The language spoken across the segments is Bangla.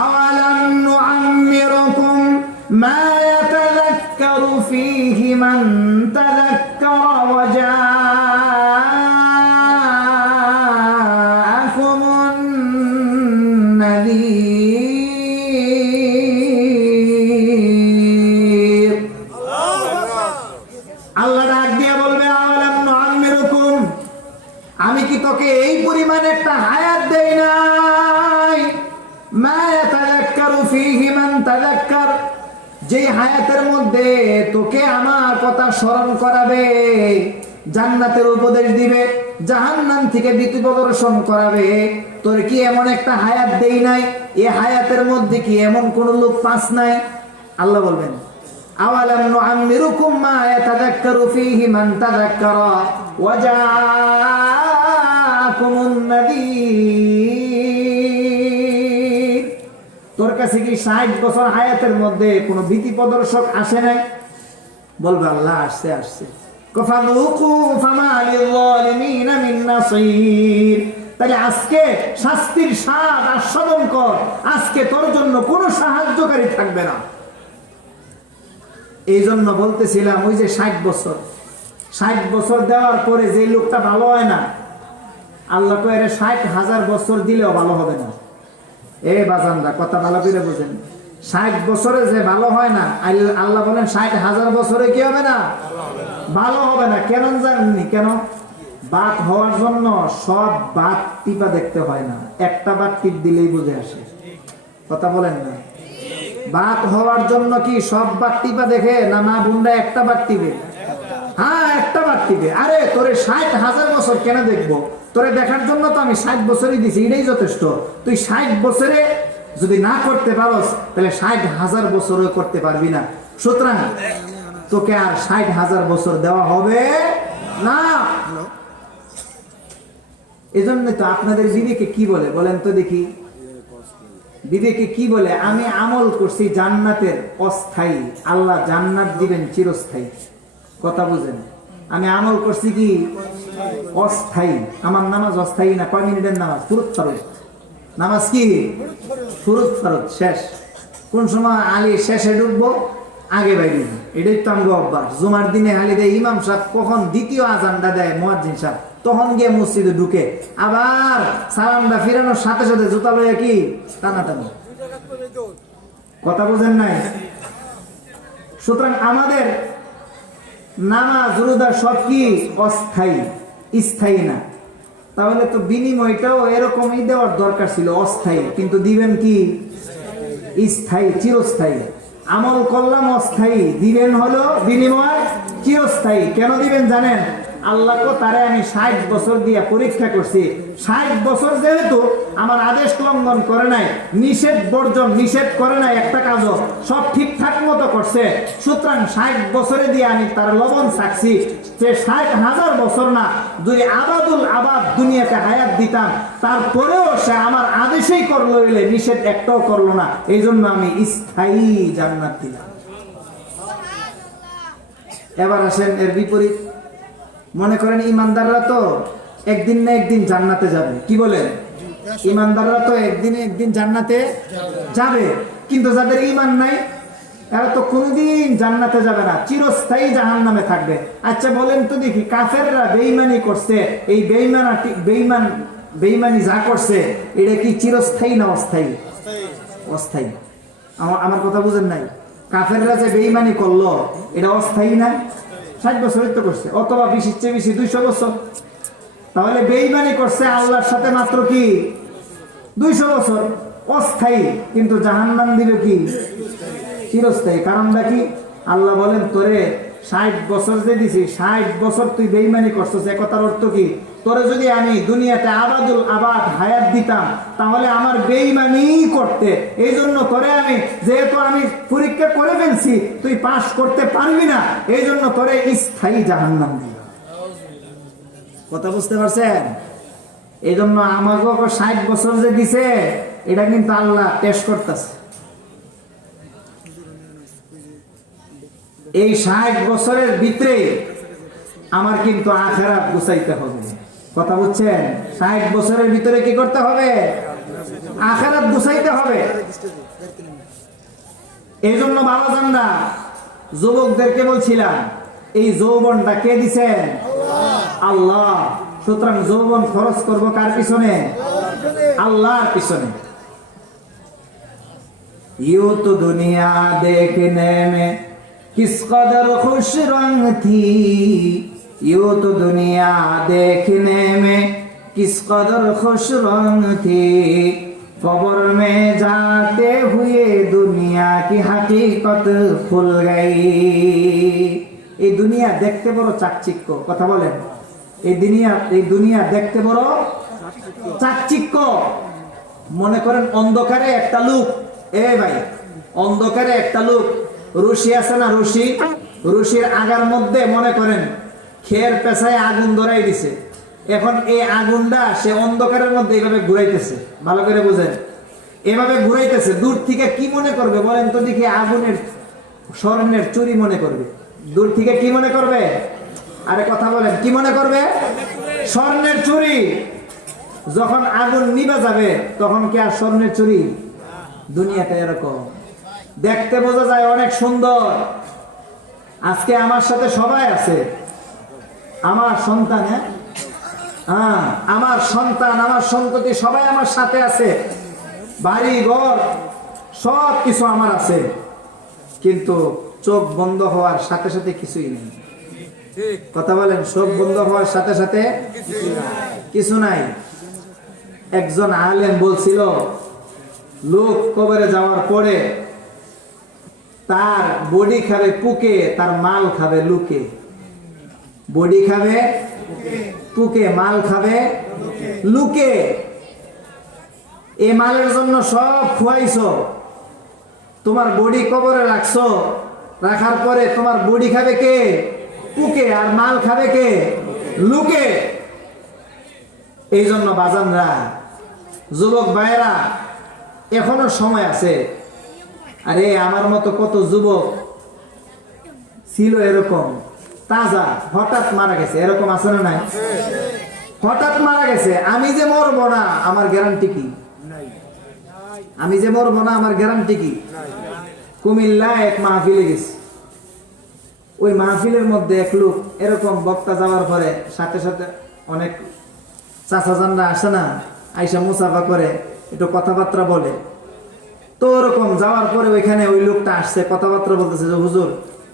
আওয়ালাম নুআম্মিরুকুম মা ইয়াতাযাক্কারু ফীহি মান তাযাক্কারা ওয়া জাআকুমুন নাযীর। আল্লাহ ডাক দিয়ে বলবে, আওয়ালাম নুআম্মিরুকুম, আমি কি তোকে এই পরিমাণে একটা হায়াত দেই নাই? মা ইয়াতাযাক্কারু ফীহি মান তাযাক্কার, যে হায়াতের মধ্যে তোকে আমার কথা স্মরণ করাবে, জান্নাতের উপদেশ দিবে, জাহান্নাম থেকে ভীতি প্রদর্শন করাবে। তোর কি এমন একটা হায়াত দেই নাই? এই হায়াতের মধ্যে কি এমন কোন লোক পাস নাই? আল্লাহ বলবেন, আওয়ালাম নুআম্মিরুকুম মা ইয়াতাযাক্কারু ফীহি মান তাযাক্কারা ওয়া জাআকুমুন নাযীর। তোর কাছে কি 60 বছর হায়াতের মধ্যে কোনো ভীতি প্রদর্শক আসে নাই? বলবে, আল্লাহ আসছে আসছে। ফাযুকু ফামা লিয-যালিমিনা মিন নাসীর। তাহলে আজকে শাস্তির স্বাদ আস্বাদন কর, আজকে তোর জন্য কোনো সাহায্যকারী থাকবে না। এই জন্য বলতেছিলাম, ওই যে 60 বছর দেওয়ার পরে যে লোকটা ভালো হয় না, আল্লাহ তো এর 60,000 বছর দিলেও ভালো হবে না। এ বাজানরা, কথা ভালো করে বুঝেন, 60 বছরে যে ভালো হয় না, আল্লাহ বলেন 60,000 বছরে কি হবে না? ভালো হবে না। কেন জানেননি? কেন? বাঘ হওয়ার জন্য সব বাঘ টিপা দেখতে হয় না, একটা বাঘ টিপ দিলেই বুঝে আসে। কথা বলেন না? বাঘ হওয়ার জন্য কি সব বাঘ টিপা দেখে না? মা বুন্ডা একটা বাঘ টিপে? হ্যাঁ, একটা বাঘ টিপে। আরে তোরে 60,000 বছর কেন দেখবো? তোরে দেখার জন্য তো আমি 60 বছরই দিছি, এটাই যথেষ্ট। তুই 60 বছরে যদি না করতে পারস, তাহলে 60,000 বছরও করতে পারবি না। সুতরাং তোকে আর 60,000 বছর দেওয়া হবে না। এজন্য তো আপনাদের বিবেকে কি বলে বলেন তো দেখি? বিবেকে কি বলে? আমি আমল করছি জান্নাতের অস্থায়ী, আল্লাহ জান্নাত দিবেন চিরস্থায়ী। কথা বুঝেন? আমি আমল করছি কি অস্থায়ী। আমার নামাজ অস্থায়ী না। কয় মিনিটের নামাজ? ফুরুত ফরজ নামাজ। কি ফুরুত ফরজ? শেষ। কোন সময় আলী শেষে ঢুকবো, আগে বাইরে, এটাই তো আমগো অভ্যাস। জুমার দিনে আলী দেয় ইমাম সাহেব কখন দ্বিতীয় আজানটা দেয়, মুয়াজ্জিন সাহেব তখন গিয়ে মসজিদে ঢুকে, আবার সালামটা ফিরানোর সাথে সাথে জুতা লইয়া কি টানাটানি। কথা বুঝেন নাই? সুতরাং আমাদের নামাজ রোজা সব কি অস্থায়ী, স্থায়ী না। তাহলে তো বিনিময়টাও এরকমই দেওয়ার দরকার ছিল, অস্থায়ী। কিন্তু দিবেন কি স্থায়ী, চিরস্থায়ী। আমল করলাম অস্থায়ী, দিবেন হলো বিনিময় চিরস্থায়ী। কেন দিবেন জানেন? আল্লাহ কো তারে আমি 60 বছর দিয়ে পরীক্ষা করছি। 60 বছর যেহেতু আমার আদেশ লঙ্ঘন করে নাই, নিষেধ বর্জন নিষেধ করে নাই, একটা কাজও সব ঠিকঠাক মতো করছে। সুতরাং 60 বছরে দিয়ে আমি তার লবণ চাকছি যে 60,000 বছর না, যদি আবাদুল আবাদ দুনিয়াতে হায়াত দিতাম, তারপরেও সে আমার আদেশেই করলো, এলে নিষেধ একটাও করলো না। এই জন্য আমি স্থায়ী জান্নাত দিলাম। এবার আসেন এর বিপরীত। মনে করেন ইমানদাররা তো একদিন না একদিন জান্নাতে যাবে। কি বলেন? ইমানদাররা তো একদিন একদিন জান্নাতে যাবে, কিন্তু যাদের ঈমান নাই এরা তো কোনোদিন জান্নাতে যাবে না, চিরস্থায়ী জাহান্নামে থাকবে। আচ্ছা বলেন তো দেখি, কাফেররা বেঈমানি করছে, এই বেঈমানি যা করছে এটা কি চিরস্থায়ী না অস্থায়ী? অস্থায়ী। আমার কথা বুঝেন নাই? কাফেররা যে বেঈমানি করলো এটা অস্থায়ী না? 60 বছরই তো করছে, অথবা 20 চেয়ে বেশি 200 বছর। তাহলে বেঈমানি করছে আল্লাহর সাথে মাত্র কি 200 বছর, অস্থায়ী। কিন্তু জাহান্নাম দিবে কি চিরস্থায়ী। কারণটা কি? আল্লাহ বলেন তোরে 60 বছর যে দিছি, 60 বছর তুই বেঈমানি করছিস। এ কথার অর্থ কি? তোরে যদি আমি দুনিয়াতে আবাদুল আবাদ হায়াত দিতাম, তাহলে আমার বেঈমানি করতে, এই জন্য তোরে আমি, যেহেতু আমি পরীক্ষা করে ফেলছি, তুই পাস করতে পারবি না, এই জন্য তোরে স্থায়ী জাহান্নাম দিলাম। কথা বুঝতে পারছেন? এই জন্য আমাকে 60 বছর যে দিছে, এটা কিন্তু আল্লাহ টেস্ট করতেছে। এই 60 বছরের ভিতরে আমার কিন্তু আখিরাত গুছাইতে হবে। কথা বুঝছেন? 60 বছরের ভিতরে কি করতে হবে? আখিরাত গুছাইতে হবে। এই জন্য বাবাজানরা যুবকদেরকে বলছিলাম, এই যৌবনটা কে দিছেন? আল্লাহ। সুতরাং যৌবন খরচ করবো কার পিছনে? আল্লাহর পিছনে। यूं तो दुनिया देखने में किस कदर खुश रंग थी, यूं तो दुनिया देखने में किस कदर खुश रंग थी, कब्र में जाते हुए दुनिया की हकीकत खुल गई। এই দুনিয়া দেখতে বড় চাকচিক্য, কথা বলেন, এই দুনিয়া দেখতে বড় চাকচিক্য। মনে করেন অন্ধকারে একটা লোক, ভাই অন্ধকারে একটা লোক রশি আছে না, রশির আগার মধ্যে মনে করেন খের পেছায় আগুন ধরাই দিছে। এখন এই আগুনটা সে অন্ধকারের মধ্যে এইভাবে ঘুরাইতেছে, ভালো করে বুঝেন, এভাবে ঘুরাইতেছে। দূর থেকে কি মনে করবে বলেন তো দেখি? আগুনের স্বর্ণের চুরি মনে করবে। দূর থেকে কি মনে করবে? আরে কথা বলেন, কি মনে করবে? স্বর্ণের চুরি। যখন আগুন নিভে যাবে তখন কি আর স্বর্ণের চুরি? দুনিয়াটা এরকম দেখতে বোঝা যায় অনেক সুন্দর। আজকে আমার সাথে সবাই আছে, আমার সন্তান, হ্যাঁ আমার সন্তান, আমার সন্ততি সবাই আমার সাথে আছে, বাড়ি ঘর সব কিছু আমার আছে, কিন্তু চোখ বন্ধ হওয়ার সাথে সাথে কিছুই নেই। কথা বলেন, চোখ বন্ধ হওয়ার সাথে সাথে কিছু নাই। একজন আলেম বলছিল, লোক কবরে যাওয়ার পরে তার বডি খাবে পুকে, তার মাল খাবে লুকে। বডি খাবে পুকে, মাল খাবে লুকে। এই মালের জন্য সব খুয়াইছো, তোমার বডি কবরে রাখছো, রাখার পরে তোমার বডি খাবে কে? পুকে, আর মাল খাবে কে? লুকে। এই জন্য বাজানরা, যুবক ভাইয়েরা, এখনো সময় আছে। আরে আমার মতো কত যুবক ছিল এরকম তাজা, হঠাৎ মারা গেছে, এরকম আছে না নাই? হঠাৎ মারা গেছে। আমি যে মরবো না আমার গ্যারান্টি কি? আমি যে মরবো না আমার গ্যারান্টি কি? কুমিল্লা এক মাহফিলে গেছি, ওই মাহফিলের মধ্যে এক লোক এরকম বক্তা যাওয়ার পরে সাথে সাথে অনেক চাচা জানরা আসে না, আইসা মুসাফা করে, একটু কথাবার্তা বলে। তো ওরকম যাওয়ার পরে ওইখানে ওই লোকটা আসছে, কথাবার্তা বলতেছে যে হুজুর,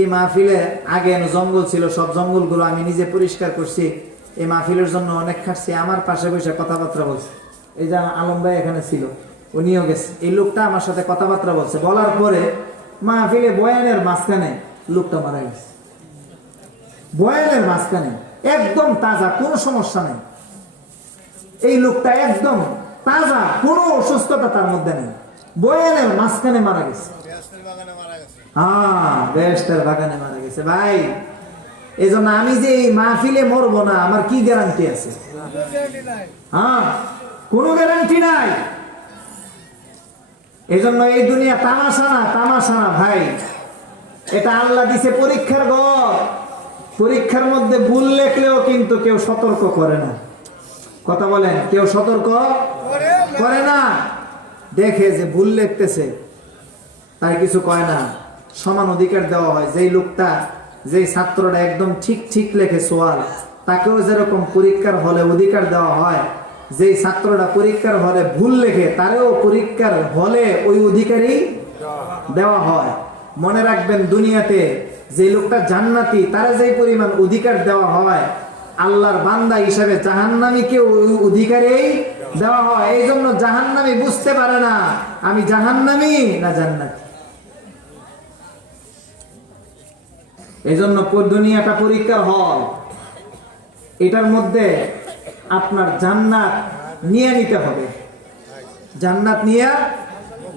এই মাহফিলে আগে জঙ্গল ছিল, সব জঙ্গলগুলো আমি নিজে পরিষ্কার করছি, এই মাহফিলের জন্য অনেক খাটছি। আমার পাশে বসে কথাবার্তা বলছে, এই যে আলম ভাই এখানে ছিল, উনিও গেছে। এই লোকটা আমার সাথে কথাবার্তা বলছে, বলার পরে মাহফিলে বয়ানের মাঝখানে লোকটা মারা গেছে। বয়ানের মাঝখানে একদম তাজা, কোনো সমস্যা নেই। এই লোকটা একদম তাজা, কোনো অসুস্থতা তার মধ্যে নেই, বয়ানের মাঝখানে মারা গেছে। হ্যাঁ, বেহেশতের বাগানে মারা গেছে। ভাই, এই জন্য আমি যে এই মাহফিলে মরবো না আমার কি গ্যারান্টি আছে? হ্যাঁ, কোনো গ্যারান্টি নাই। এই জন্য এই দুনিয়া তামাশা না, তামাশা না ভাই, এটা আল্লাহ দিছে পরীক্ষার ঘর। পরীক্ষার মধ্যে ভুল লেখলেও কিন্তু কেউ সতর্ক করে না। কথা বলেন, কেউ সতর্ক করে না। দেখে যে ভুল লিখতেছে তাই কিছু কয় না, সমান অধিকার দেওয়া হয়। যেই লোকটা, যেই ছাত্রটা একদম ঠিক ঠিক লেখে সোয়াল, তাকেও যেরকম পরীক্ষার হলে অধিকার দেওয়া হয়, যেই ছাত্রটা পরীক্ষার হলে ভুল লেখে তারেও পরীক্ষার হলে ওই অধিকারই দেওয়া হয়। মনে রাখবেন, দুনিয়াতে যে লোকটা জান্নাতি তারে যেই পরিমাণ অধিকার দেওয়া হয়, আল্লাহর বান্দা হিসাবে জাহান্নামীকে ওই অধিকারেই দেওয়া হয়। এই জন্য জাহান্নামী বুঝতে পারে না আমি জাহান্নামী না জান্নাতি। এই জন্য দুনিয়াটা পরীক্ষার হল, এটার মধ্যে আপনার জান্নাত নিয়ে নিতে হবে, জান্নাত নিয়ে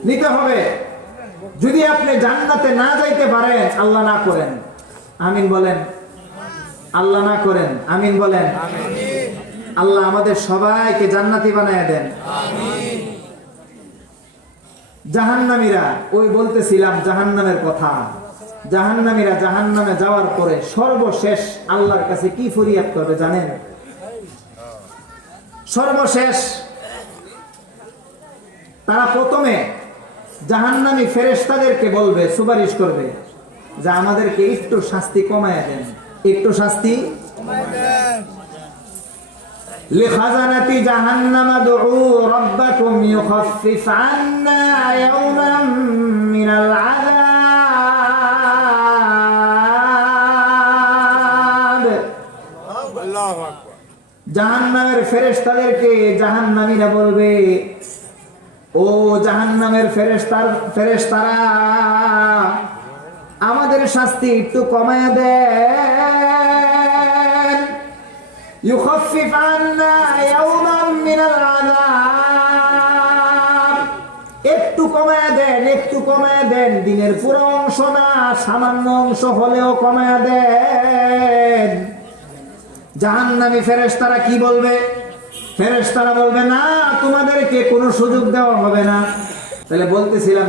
নিতে হবে। যদি আপনি জান্নাতে না যাইতে পারেন, আল্লাহ না করেন, আমিন বলেন, আল্লাহ না করেন, আমিন বলেন। আল্লাহ আমাদের সবাইকে জান্নাতি বানায় দেন। জাহান্নামীরা, ওই বলতেছিলাম জাহান্নামের কথা, জাহান্নামীরা জাহান্নামে যাওয়ার পরে সর্বশেষ আল্লাহর কাছে কি ফরিয়াদ করবে জানেন? সর্বশেষ তারা প্রথমে জাহান্নামী ফেরেশতাদেরকে বলবে, সুপারিশ করবে যে আমাদেরকে একটু শাস্তি কমায় দেন, একটু শাস্তি লিখাজানাতি জাহান্নাম দুউ রাব্বাকুম ইউখাফফিফ আন্না ইয়াওমান মিনাল আযাব। আল্লাহু আকবার। জাহান্নামের ফেরেশতাদেরকে জাহান্নামীরা বলবে, ও জাহান্নামের ফেরেশতারা আমাদের শাস্তি একটু কমায়া দেন, ইউখাফফিফ আন্না ইয়াওমান মিনাল আযাব, একটু কমায়া দেন, একটু কমায়া দেন, দিনের পুরো অংশ না, সামান্য অংশ হলেও কমায়া দেন। জাহান্নামী ফেরেশতারা কি বলবে? ফেরেশতারা বলবে, না, তোমাদেরকে কোনো সুযোগ দেওয়া হবে না। তাহলে বলতেছিলাম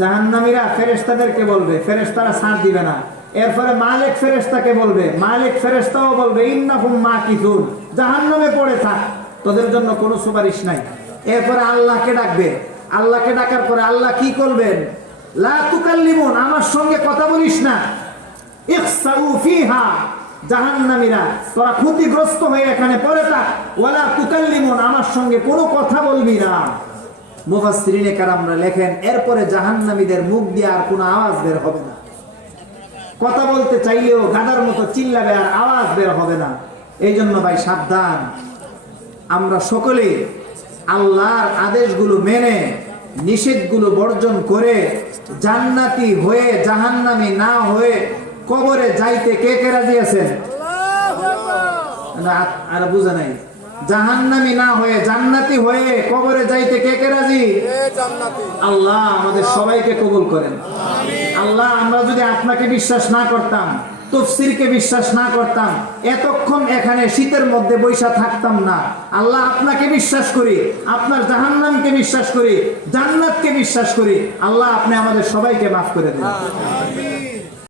জাহান্নামীরা ফেরেশতাদেরকে বলবে, ফেরেশতারা ছাড় দিবে না। এরপরে মালিক ফেরেশতাকে বলবে, মালিক ফেরেশতাও বলবে, ইন্নাকুম মাকিসুন, জাহান্নামে পড়ে থাক, তোদের জন্য কোনো সুপারিশ নাই। এরপরে আল্লাহকে ডাকবে, আল্লাহকে ডাকার পরে আল্লাহ কি করবেন? লা তুকাল্লিমুন, আমার সঙ্গে কথা বলিস না, ইখসাউ ফিহা, জাহান্নামীরা তোরা ক্ষতিগ্রস্ত হয়ে এখানে পড়ে থাক, ওয়ালা তুকাল্লিমুন, আমার সঙ্গে কোনো কথা বলবি না। মুফাসসিরিনে কেরামরা লেখেন, এরপরে জাহান্নামীদের মুখ দিয়ে আর কোনো আওয়াজ বের হবে না, কথা বলতে চাইলেও গাধার মতো চিল্লাবে, আর আওয়াজ বের হবে না। এই জন্য ভাই সাবধান, আমরা সকলে আল্লাহর আদেশগুলো মেনে নিষেধগুলো বর্জন করে জান্নাতি হয়ে জাহান্নামী না হয়ে কবরে যাইতে কে কে রাজি আছেন? আর বুঝা নাই, জাহান্নামী না হয়ে জান্নাতি হয়ে কবরে যাইতে কে কে রাজি? আল্লাহ আমাদের সবাইকে কবুল করেন। আল্লাহ, আমরা যদি আপনাকে বিশ্বাস না করতাম, তাফসীরকে বিশ্বাস না করতাম, এতক্ষণ এখানে শীতের মধ্যে বৈশা থাকতাম না। আল্লাহ, আপনাকে বিশ্বাস করি, আপনার জাহান্নামকে বিশ্বাস করি, জান্নাতকে বিশ্বাস করি। আল্লাহ, আপনি আমাদের সবাইকে মাফ করে দিন।